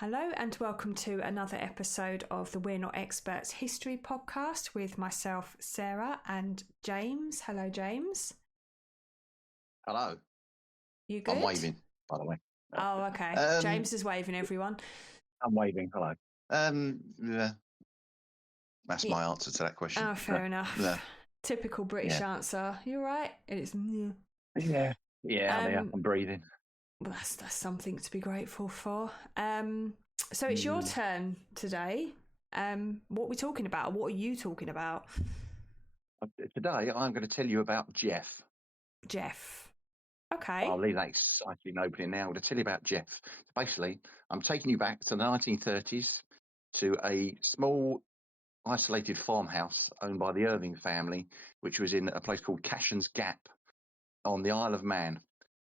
Hello and welcome to another episode of the We're Not Experts History podcast with myself, Sarah, and James. Hello, James. Hello. You good? I'm waving, by the way. Oh, okay. James is waving, everyone. I'm waving. Hello. Yeah, that's my answer to that question. Oh, fair enough. Yeah. Typical British answer. You're right. It's Yeah. I'm breathing. Well, that's something to be grateful for. So it's your turn today. What are we talking about? What are you talking about? Today, I'm going to tell you about Gef. Gef. Okay. I'll leave that exciting opening now to tell you about Gef. Basically, I'm taking you back to the 1930s to a small isolated farmhouse owned by the Irving family, which was in a place called Cashan's Gap on the Isle of Man.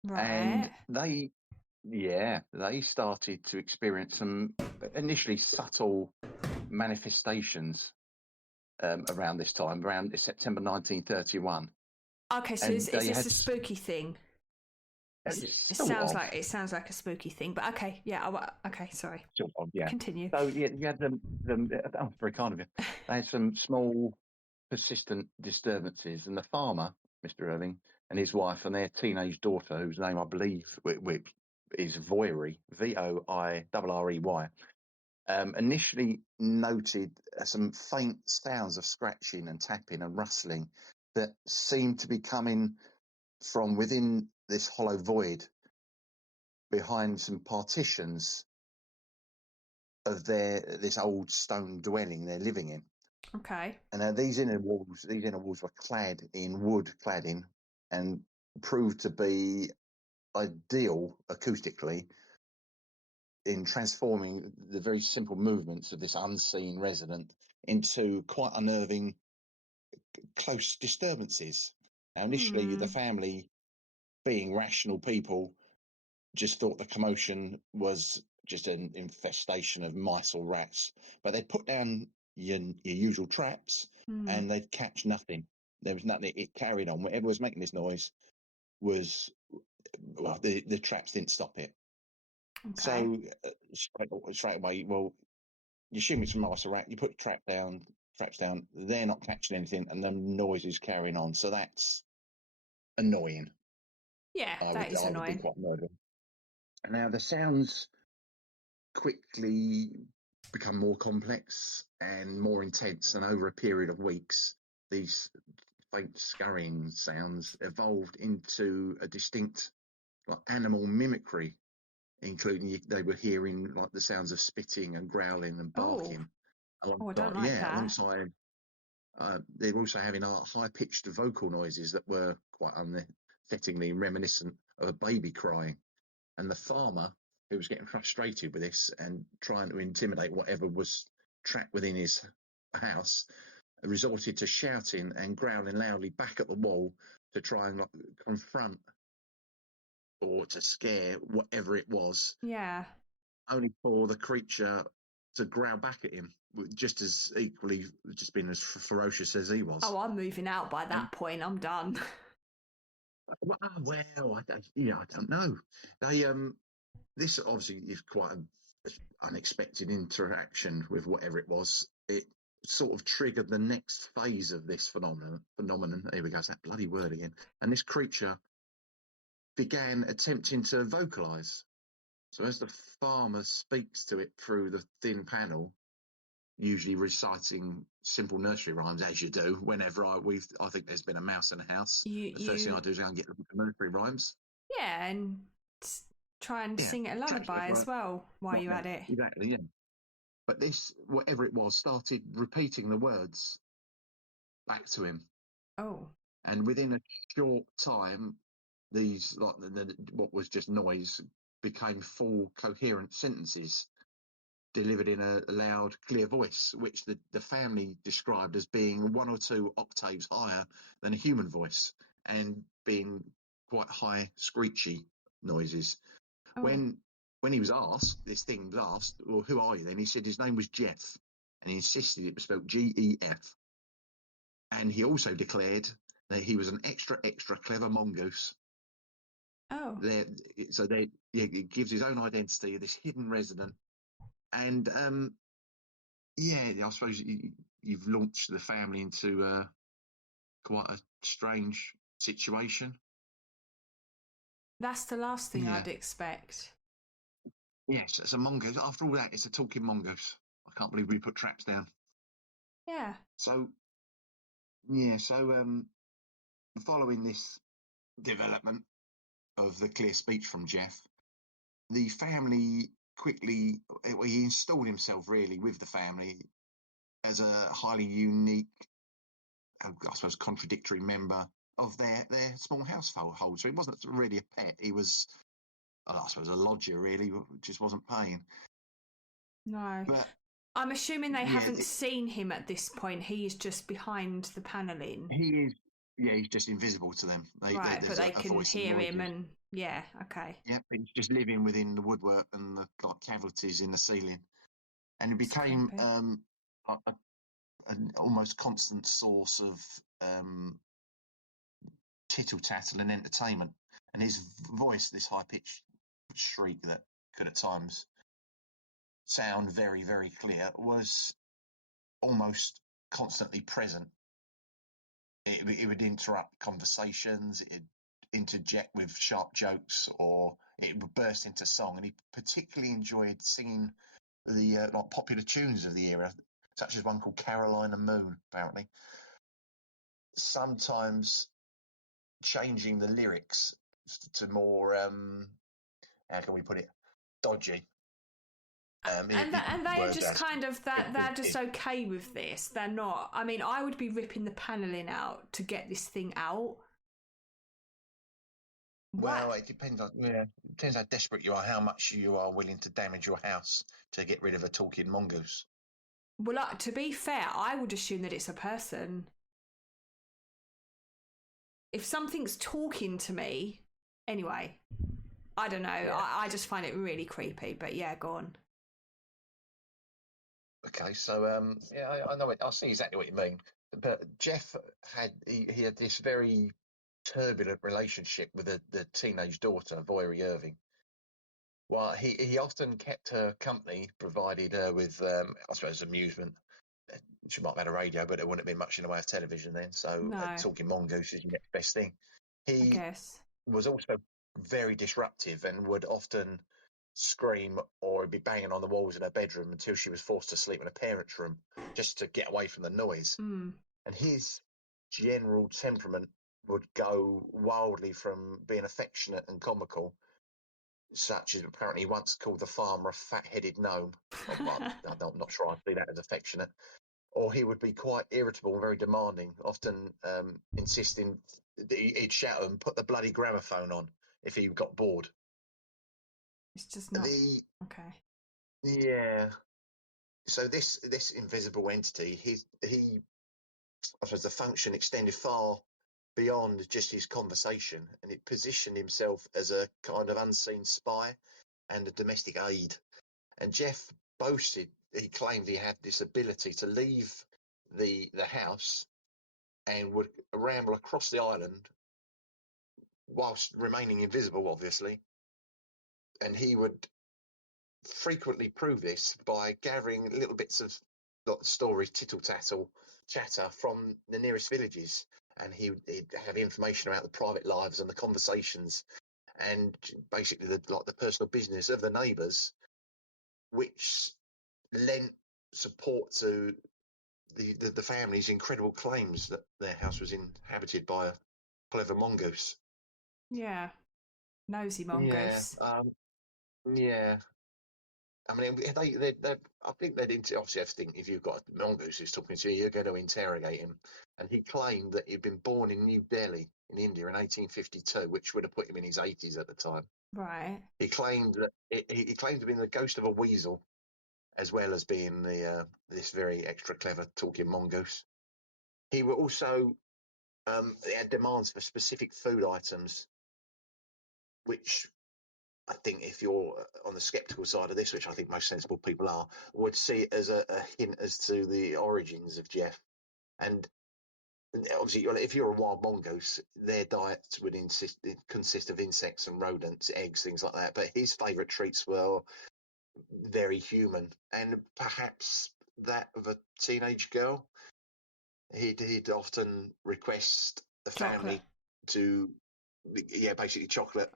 Right. And they started to experience some initially subtle manifestations around this time, around September 1931. Okay, so is this a spooky thing? It sounds like a spooky thing, but okay, yeah, okay, sorry. Sort of, yeah. Continue. So yeah, you had them. Oh, very kind of you. They had some small, persistent disturbances, and the farmer, Mr. Irving, and his wife and their teenage daughter, whose name I believe is Voirey, Voirrey, initially noted some faint sounds of scratching and tapping and rustling that seemed to be coming from within this hollow void behind some partitions of this old stone dwelling they're living in. Okay. And these inner walls were clad in wood cladding and proved to be ideal acoustically in transforming the very simple movements of this unseen resident into quite unnerving, close disturbances. Now, initially, the family, being rational people, just thought the commotion was just an infestation of mice or rats. But they'd put down your usual traps and they'd catch nothing. There was nothing. It carried on. Whatever was making this noise the traps didn't stop it. Okay. So straight away, well, you assume it's a mice or rat. You put traps down. They're not catching anything, and the noise is carrying on. So that's annoying. Yeah, I would annoying. be quite annoyed. Now the sounds quickly become more complex and more intense, and over a period of weeks, these faint scurrying sounds evolved into a distinct animal mimicry, including they were hearing like the sounds of spitting and growling and barking. I don't like that. Alongside, they were also having high-pitched vocal noises that were quite unsettlingly reminiscent of a baby crying. And the farmer, who was getting frustrated with this and trying to intimidate whatever was trapped within his house, resorted to shouting and growling loudly back at the wall to try and confront or to scare whatever it was. Yeah. Only for the creature to growl back at him, just as equally, just being as ferocious as he was. Oh, I'm moving out by that point. I'm done. Well, I don't know. This obviously is quite an unexpected interaction with whatever it was. It sort of triggered the next phase of this phenomenon. Here we go, that bloody word again. And this creature began attempting to vocalize. So as the farmer speaks to it through the thin panel, usually reciting simple nursery rhymes, as you do whenever I think there's been a mouse in the house. The first thing I do is go and get the nursery rhymes. Yeah, and try and sing it a lullaby as well while you're at it. Exactly, yeah. But this, whatever it was, started repeating the words back to him. Oh. And within a short time, these, what was just noise, became full, coherent sentences delivered in a loud, clear voice, which the family described as being 1 or 2 octaves higher than a human voice and being quite high, screechy noises. Oh. When he was asked, well, who are you then? He said his name was Gef, and he insisted it was spelled Gef. And he also declared that he was an extra, extra clever mongoose. Oh. It gives his own identity of this hidden resident And I suppose you've launched the family into quite a strange situation. That's the last thing Yeah. I'd expect. Yes, it's a mongoose. After all that, it's a talking mongoose. I can't believe we put traps down. Yeah. So, following this development of the clear speech from Gef, the family quickly, he installed himself really with the family as a highly unique, I suppose, contradictory member of their small household. So he wasn't really a pet. He was, I suppose, a lodger, really, just wasn't paying. No. But I'm assuming they haven't seen him at this point. He's just behind the panelling. He is, he's just invisible to them. Right, but There's they a can voice in hear him noises. and, yeah, okay. Yeah, he's just living within the woodwork and the cavities in the ceiling. And it became an almost constant source of tittle-tattle and entertainment. And his voice, this high-pitched shriek that could at times sound very, very clear, was almost constantly present. It would interrupt conversations, it'd interject with sharp jokes, or it would burst into song. And he particularly enjoyed singing the popular tunes of the era, such as one called Caroline and Moon, apparently. Sometimes changing the lyrics to more, how can we put it, dodgy. And they're just kind of that they're just okay with this. They're not. I mean, I would be ripping the panelling out to get this thing out. Well, it depends how desperate you are, how much you are willing to damage your house to get rid of a talking mongoose. Well, to be fair, I would assume that it's a person. If something's talking to me, anyway, I don't know. Yeah. I just find it really creepy. But yeah, go on. Okay, so I know it. I see exactly what you mean. But Gef had this very turbulent relationship with the teenage daughter, Voiri Irving. Well, he often kept her company, provided her with, I suppose, amusement. She might have had a radio, but it wouldn't have been much in the way of television then. So talking mongoose is the next best thing. He was also very disruptive and would often scream or be banging on the walls in her bedroom until she was forced to sleep in a parent's room just to get away from the noise. And his general temperament would go wildly from being affectionate and comical, such as apparently he once called the farmer a fat-headed gnome. I'm not sure I see that as affectionate. Or he would be quite irritable and very demanding, often insisting that he'd shout and put the bloody gramophone on if he got bored. It's just not okay. Yeah. So this invisible entity, I suppose the function extended far beyond just his conversation, and it positioned himself as a kind of unseen spy and a domestic aid. And Gef he claimed he had this ability to leave the house and would ramble across the island whilst remaining invisible, obviously. And he would frequently prove this by gathering little bits of stories, tittle-tattle, chatter from the nearest villages. And he'd have information about the private lives and the conversations and basically the personal business of the neighbours, which lent support to the family's incredible claims that their house was inhabited by a clever mongoose. Yeah. Nosy mongoose. Yeah. I mean, I think they'd obviously think if you've got a mongoose who's talking to you, you're going to interrogate him. And he claimed that he'd been born in New Delhi in India in 1852, which would have put him in his 80s at the time. Right. He claimed that he claimed to be the ghost of a weasel, as well as being this very extra clever talking mongoose. He would also he had demands for specific food items, which I think if you're on the sceptical side of this, which I think most sensible people are, would see it as a hint as to the origins of Gef. And obviously, if you're a wild mongoose, their diet would consist of insects and rodents, eggs, things like that. But his favourite treats were very human, and perhaps that of a teenage girl. He'd often request the Chocolate. family to, basically chocolate,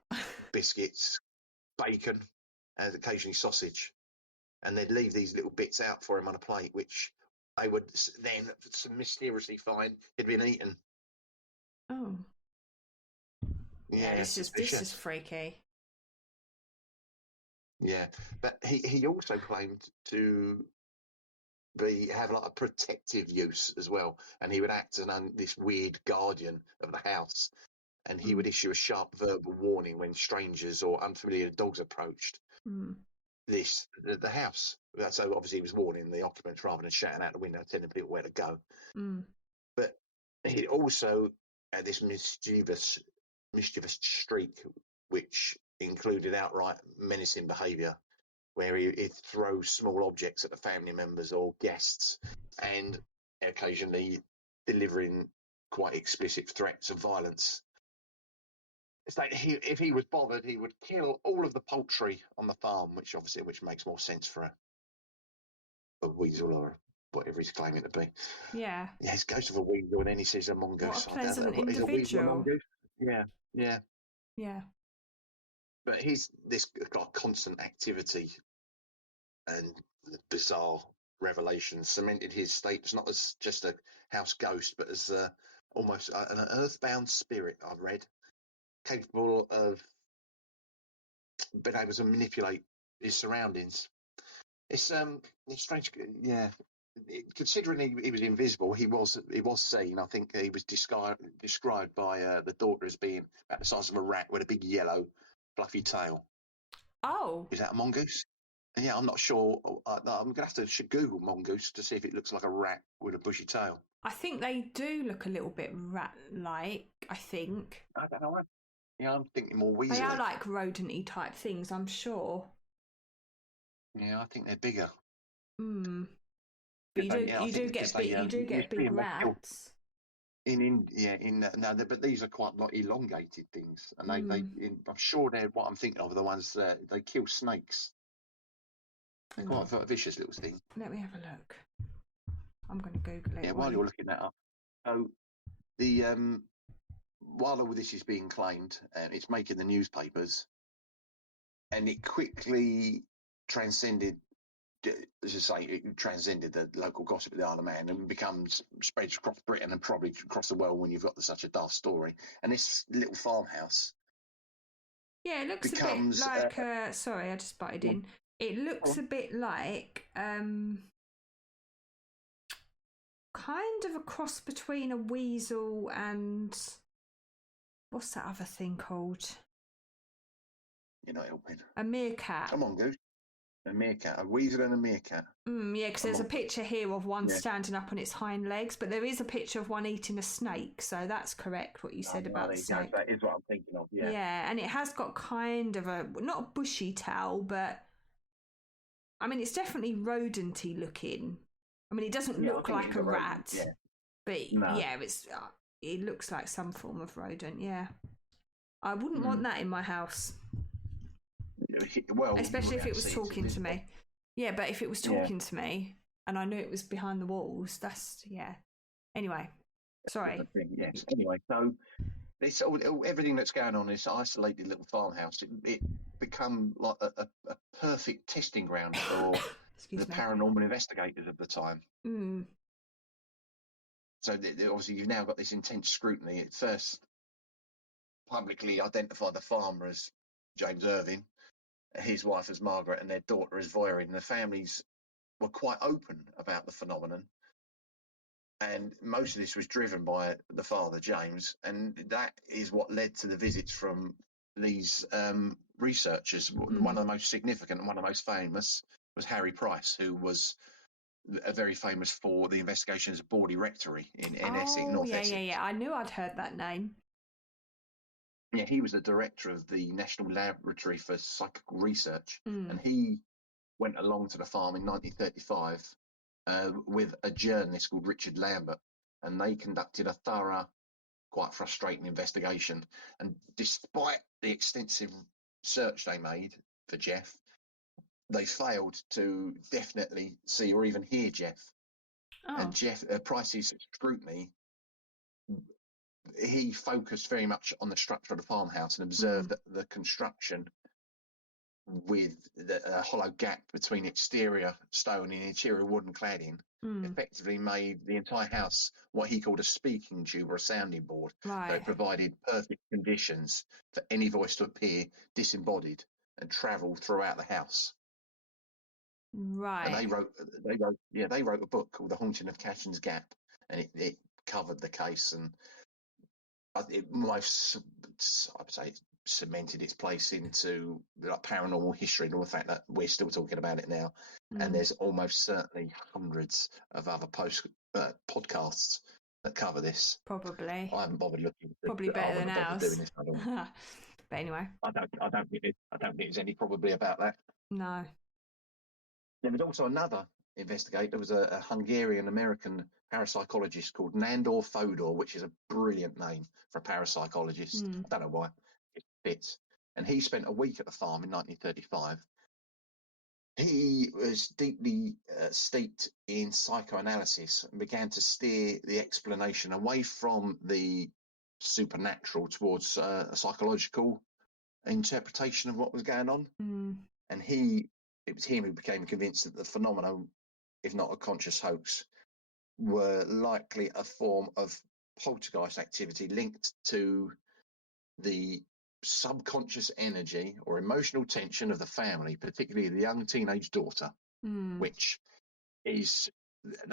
biscuits, bacon, and occasionally sausage, and they'd leave these little bits out for him on a plate, which they would then mysteriously find he'd been eaten. Oh. Yeah, Yeah, this is suspicious. freaky. Yeah, but he also claimed to have like a protective use as well, and he would act as this weird guardian of the house, and he would issue a sharp verbal warning when strangers or unfamiliar dogs approached the house. So obviously he was warning the occupants rather than shouting out the window, telling people where to go. But he also had this mischievous streak, which included outright menacing behaviour, where he'd throw small objects at the family members or guests, and occasionally delivering quite explicit threats of violence. It's like if he was bothered, he would kill all of the poultry on the farm, which makes more sense for a weasel or whatever he's claiming to be. Yeah. Yeah, it's ghost of a weasel, and then he says a mongoose. What a pleasant Is a weasel a individual. mongoose? Yeah, yeah. Yeah. But he's this constant activity and bizarre revelations cemented his status not as just a house ghost, but as almost an earthbound spirit. I've read, capable of being able to manipulate his surroundings. It's strange, yeah. Considering he was invisible, he was seen. I think he was described by the daughter as being about the size of a rat with a big yellow, fluffy tail. Oh. Is that a mongoose? Yeah, I'm not sure. I'm going to have to Google mongoose to see if it looks like a rat with a bushy tail. I think they do look a little bit rat-like, I think. I don't know. Yeah, I'm thinking more They are weaselly. like rodent-y type things, I'm sure. Yeah, I think they're bigger. But you do get big rats. But these are quite like elongated things, and I'm sure they're what I'm thinking of. The ones they kill snakes. They're quite vicious little things. Let me have a look. I'm going to Google it. Yeah, while you're looking that up. So the while all this is being claimed, it's making the newspapers, and it quickly transcended. As I say, it transcended the local gossip of the Isle of Man and becomes spreads across Britain and probably across the world when you've got such a daft story. And this little farmhouse, it looks a bit like. Sorry, I just butted in. It looks a bit like kind of a cross between a weasel and what's that other thing called? You're not helping. A meerkat. Come on, Goose. A meerkat, a weasel and a meerkat. Yeah, because there's a picture here of one standing up on its hind legs, but there is a picture of one eating a snake, so that's correct what you said about the snake. That is what I'm thinking of, yeah. Yeah, and it has got kind of not a bushy tail, but I mean, it's definitely rodent-y looking. I mean, it doesn't look like a rat, but it looks like some form of rodent, yeah. I wouldn't want that in my house. Well, especially if it was talking to me. Yeah, but if it was talking to me and I knew it was behind the walls, Anyway, sorry. Yes. Anyway, so it's everything that's going on in this isolated little farmhouse. It become like a perfect testing ground for the paranormal investigators of the time. So obviously you've now got this intense scrutiny. At first, publicly identify the farmer as James Irving, his wife as Margaret, and their daughter as Voirine. The families were quite open about the phenomenon, and most of this was driven by the father, James, and that is what led to the visits from these researchers. One of the most significant and one of the most famous was Harry Price, who was very famous for the investigations of Borley Rectory in Essex, North Essex. Yeah. I knew I'd heard that name. Yeah, he was the director of the National Laboratory for Psychical Research, and he went along to the farm in 1935 with a journalist called Richard Lambert, and they conducted a thorough, quite frustrating investigation. And despite the extensive search they made for Gef, they failed to definitely see or even hear Gef. Oh. And Gef, Price's scrutiny, he focused very much on the structure of the farmhouse and observed that the construction with a hollow gap between exterior stone and interior wooden cladding effectively made the entire house what he called a speaking tube or a sounding board. Right. So it provided perfect conditions for any voice to appear disembodied and travel throughout the house. Right. And they wrote a book called The Haunting of Cashin's Gap, and it covered the case, and it most, I would say, cemented its place into like paranormal history and all the fact that we're still talking about it now. And there's almost certainly hundreds of other podcasts that cover this. Probably. I haven't bothered looking. Probably better than ours. Doing this. But anyway, I don't think there's any probably about that. No. There was also another investigator. There was a Hungarian-American parapsychologist called Nandor Fodor, which is a brilliant name for a parapsychologist. I don't know why. It fits. And he spent a week at the farm in 1935. He was deeply steeped in psychoanalysis and began to steer the explanation away from the supernatural towards a psychological interpretation of what was going on. And it was him who became convinced that the phenomenon, if not a conscious hoax, were likely a form of poltergeist activity linked to the subconscious energy or emotional tension of the family, particularly the young teenage daughter, which is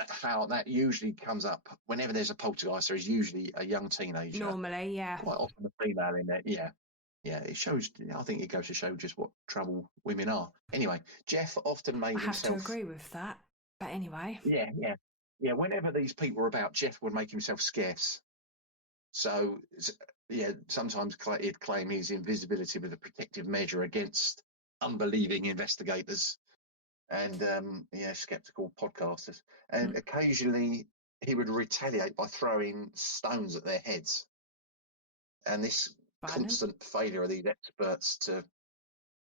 how that usually comes up. Whenever there's a poltergeist, there is usually a young teenager. Normally, yeah. Quite often a female in there, yeah. Yeah, it shows. I think it goes to show just what trouble women are. Anyway, Gef often made himself. I have to agree with that. But anyway. Yeah. Whenever these people were about, Gef would make himself scarce. So, yeah, sometimes he'd claim his invisibility was a protective measure against unbelieving investigators and, skeptical podcasters. And occasionally he would retaliate by throwing stones at their heads. And this constant failure of these experts to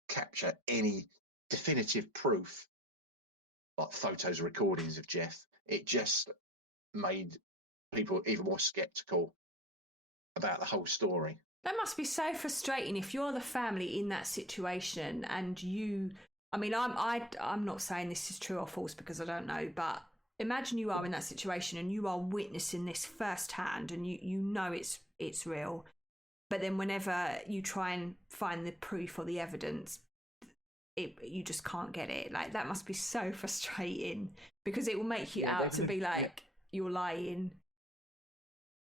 capture any definitive proof, like photos or recordings of Gef, it just made people even more skeptical about the whole story. That must be so frustrating if you're the family in that situation and you. I mean, I'm not saying this is true or false because I don't know, but imagine you are in that situation and you are witnessing this firsthand and you know it's real. But then whenever you try and find the proof or the evidence, you just can't get it. Like, that must be so frustrating because it will make you out to be like you're lying.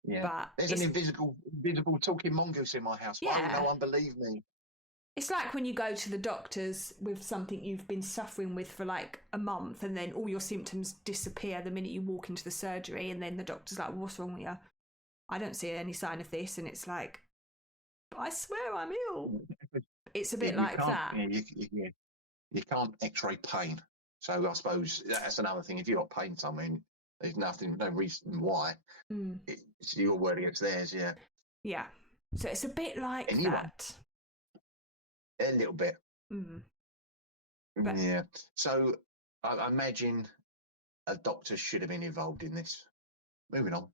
Yeah, but there's an invisible talking mongoose in my house. Why would no one believe me? It's like when you go to the doctors with something you've been suffering with for like a month and then all your symptoms disappear the minute you walk into the surgery, and then the doctor's like, what's wrong with you? I don't see any sign of this. And it's like, I swear I'm ill. It's a bit like that. Yeah, you can't x-ray pain. So I suppose that's another thing. If you've got pain somewhere, there's no reason why. It's your word against theirs, yeah. Yeah. So it's a bit like that. A little bit. Yeah. So I imagine a doctor should have been involved in this. Moving on.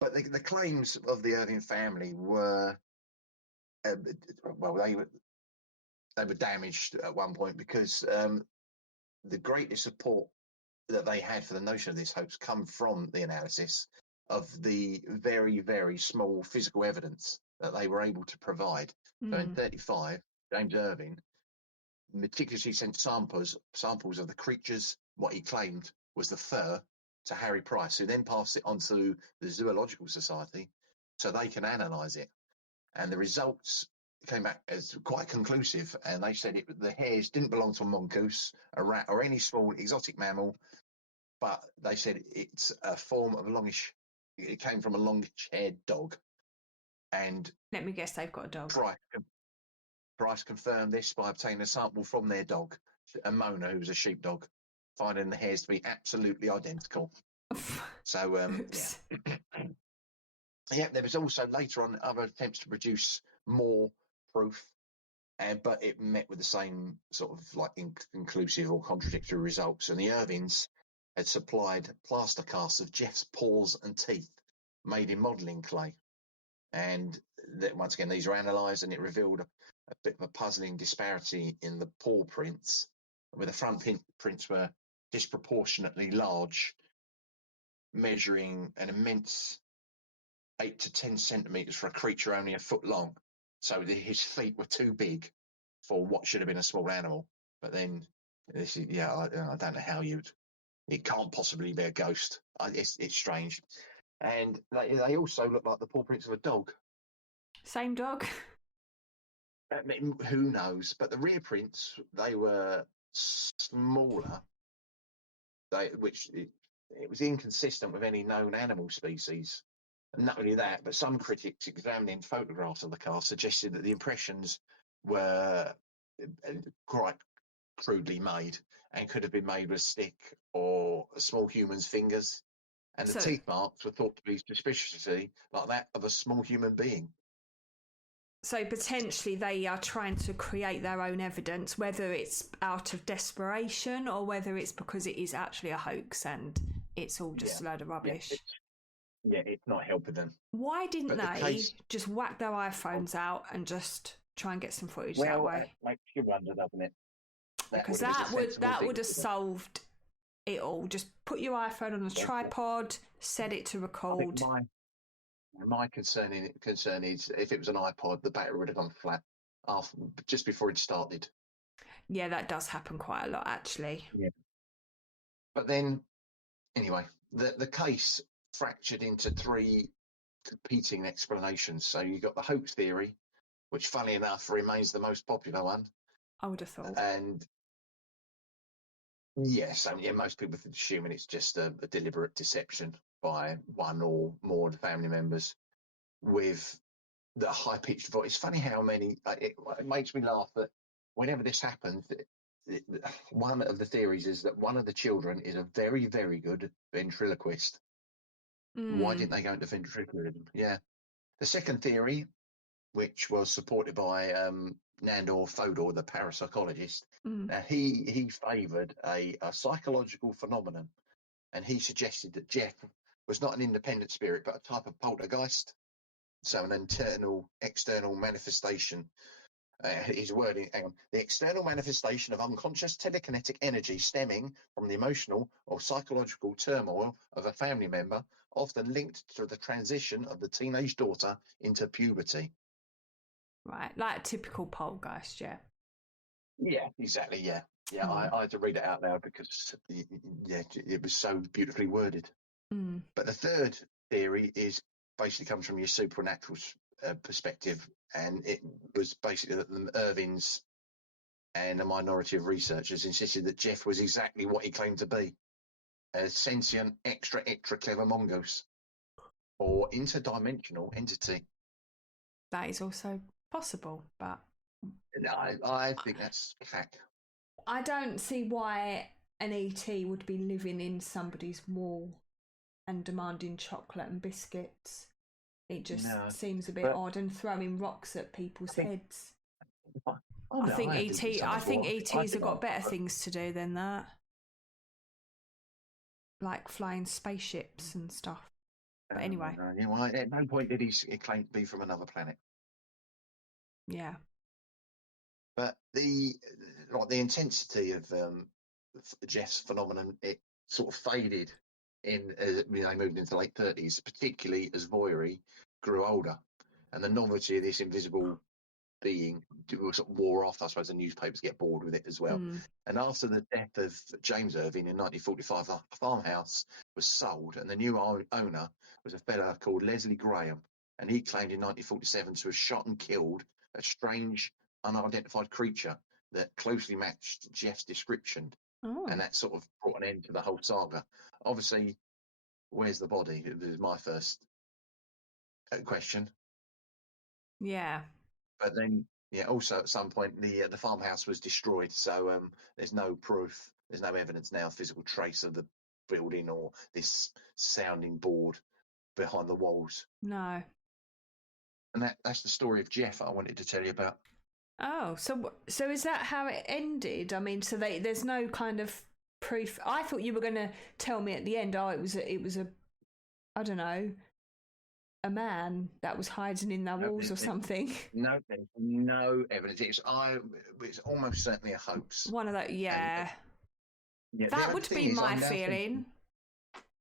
But the claims of the Irving family were, they were damaged at one point because the greatest support that they had for the notion of this hoax come from the analysis of the very, very small physical evidence that they were able to provide. So in 1935, James Irving meticulously sent samples of the creatures, what he claimed was the fur, to Harry Price, who then passed it on to the Zoological Society so they can analyse it. And the results came back as quite conclusive, and they said the hairs didn't belong to a mongoose, a rat, or any small exotic mammal, but they said it's a form of it came from a longish-haired dog. And let me guess, they've got a dog. Price confirmed this by obtaining a sample from their dog, a Mona, who was a sheepdog, finding the hairs to be absolutely identical. So, there was also later on other attempts to produce more proof, but it met with the same sort of like inconclusive or contradictory results. And the Irvings had supplied plaster casts of Gef's paws and teeth made in modelling clay. And once again, these are analysed, and it revealed a bit of a puzzling disparity in the paw prints, where the front prints were disproportionately large, measuring an immense 8 to 10 centimetres for a creature only a foot long. So his feet were too big for what should have been a small animal. But then, this is, I don't know how it can't possibly be a ghost. It's strange. And they also look like the paw prints of a dog. Same dog? I mean, who knows? But the rear prints, they were smaller, which it was inconsistent with any known animal species. And not only that, but some critics examining photographs of the car suggested that the impressions were quite crudely made and could have been made with a stick or a small human's fingers. And the teeth marks were thought to be suspiciously like that of a small human being. So potentially they are trying to create their own evidence, whether it's out of desperation or whether it's because it is actually a hoax and it's all just a load of rubbish. It's not helping them. Why didn't they just whack their iPhones out and just try and get some footage that way? It makes you wonder, doesn't it? Because that would have solved it all. Just put your iPhone on a tripod, set it to record. My concern is if it was an iPod, the battery would have gone flat just before it started. Yeah, that does happen quite a lot, actually. Yeah. But then, anyway, the case fractured into three competing explanations. So you got the hoax theory, which, funny enough, remains the most popular one. I would have thought. And yes, most people are assuming it's just a deliberate deception by one or more of the family members with the high-pitched voice. It's funny how many, it makes me laugh that whenever this happens, one of the theories is that one of the children is a very, very good ventriloquist. Why didn't they go into ventriloquism? Yeah. The second theory, which was supported by Nandor Fodor, the parapsychologist, he favoured a psychological phenomenon, and he suggested that Gef was not an independent spirit, but a type of poltergeist. So an external manifestation. His wording, the external manifestation of unconscious telekinetic energy stemming from the emotional or psychological turmoil of a family member, often linked to the transition of the teenage daughter into puberty. Right, like a typical poltergeist, yeah. Yeah, exactly, yeah. Yeah, I had to read it out loud because, it was so beautifully worded. But the third theory basically comes from your supernatural perspective, and it was basically that the Irvings and a minority of researchers insisted that Gef was exactly what he claimed to be, a sentient, extra clever mongoose or interdimensional entity. That is also possible, but I think that's hack. I don't see why an ET would be living in somebody's wall and demanding chocolate and biscuits. It just seems a bit odd, and throwing rocks at people's heads. I think ETs have got better things to do than that, like flying spaceships and stuff. But anyway, at no point did he claim to be from another planet. Yeah. But the intensity of Gef's phenomenon, it sort of faded as they moved into the late 30s, particularly as Voiri grew older, and the novelty of this invisible being sort of wore off. I suppose the newspapers get bored with it as well. And after the death of James Irving in 1945, the farmhouse was sold, and the new owner was a fellow called Leslie Graham, and he claimed in 1947 to have shot and killed a strange, unidentified creature that closely matched Gef's description. And that sort of brought an end to the whole saga. Obviously, where's the body? It was my first question. Yeah. But then, also at some point the farmhouse was destroyed, so there's no proof, there's no evidence now, physical trace of the building or this sounding board behind the walls. No. And that's the story of Gef I wanted to tell you about. Oh, so is that how it ended? I mean, so there's no kind of proof. I thought you were going to tell me at the end. Oh, it was a I don't know, a man that was hiding in their walls or something. No, there's no evidence. It's almost certainly a hoax. One of those, yeah. Yeah, that would be my feeling.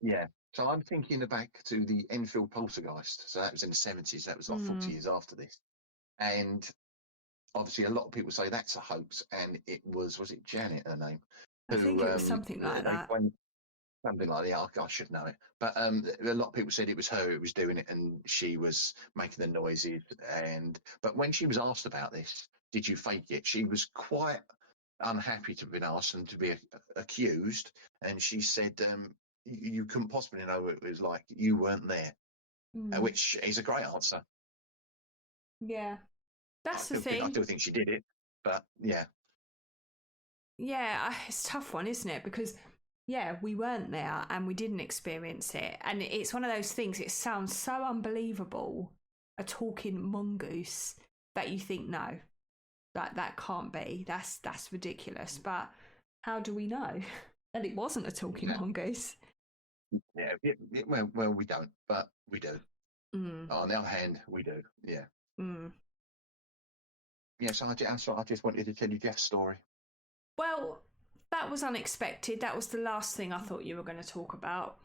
Yeah. So I'm thinking back to the Enfield poltergeist. So that was in the 70s. That was like 40 years after this. And obviously a lot of people say that's a hoax. And was it Janet, her name? I think it was something like that. Something like that. I should know it. But a lot of people said it was her who was doing it and she was making the noises. But when she was asked about this, did you fake it? She was quite unhappy to have been asked and to be accused. And she said, you couldn't possibly know what it was like. You weren't there, which is a great answer. Yeah, that's the thing. I still think she did it, but yeah. Yeah, it's a tough one, isn't it? Because, yeah, we weren't there and we didn't experience it. And it's one of those things, it sounds so unbelievable, a talking mongoose, that you think, no, that can't be. That's ridiculous. But how do we know that it wasn't a talking mongoose? Yeah, well, we don't, but we do. On the other hand, we do. Yeah. Yeah, so I just wanted to tell you Gef's story. Well, that was unexpected. That was the last thing I thought you were going to talk about.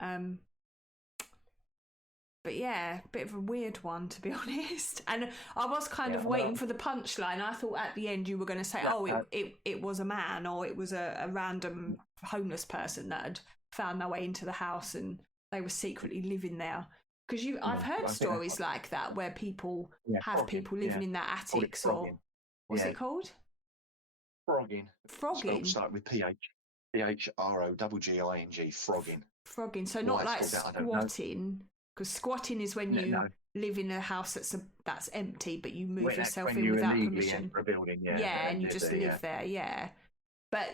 But yeah, a bit of a weird one, to be honest. And I was kind of waiting for the punchline. I thought at the end you were going to say, it was a man, or it was a random homeless person that had found their way into the house and they were secretly living there. Because I've heard stories like that where people have people living in their attics, or what's it called? Frogging. Frogging. Start with PH. PHROGGING. Frogging. Frogging. So not like squatting, because squatting is when you live in a house that's empty, but you move yourself in without permission. A building, and you just live there. Yeah, but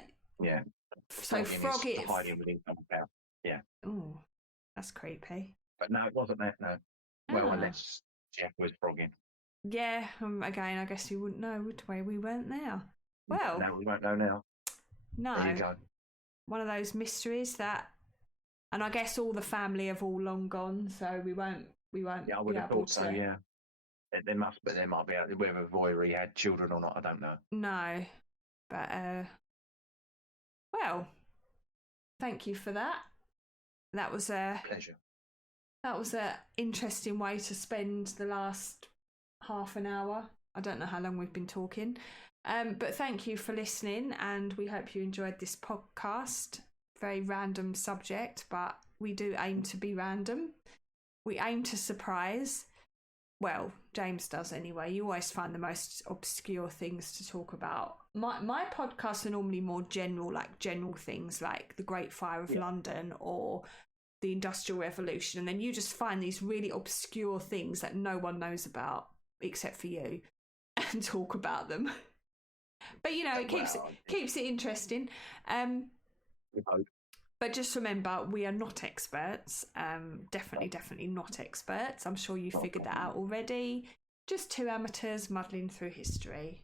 so frogging. Hiding within someone's house. Yeah. Oh, that's creepy. But no, it wasn't that. No. Well, unless Gef was frogging. Yeah. Again, I guess you wouldn't know, would we? We weren't there. Well, no, we won't know now. No. There you go. One of those mysteries that, and I guess all the family have all long gone, so we won't. Yeah, I would have thought so. Yeah. There might be whether Voiry had children or not. I don't know. No, but well, thank you for that. That was a pleasure. That was an interesting way to spend the last half an hour. I don't know how long we've been talking. But thank you for listening, and we hope you enjoyed this podcast. Very random subject, but we do aim to be random. We aim to surprise. Well, James does anyway. You always find the most obscure things to talk about. My podcasts are normally more general things like the Great Fire of London or the Industrial Revolution, and then you just find these really obscure things that no one knows about except for you and talk about them. But it keeps it interesting. But just remember, we are not experts. Definitely not experts. I'm sure you figured that out already. Just two amateurs muddling through history.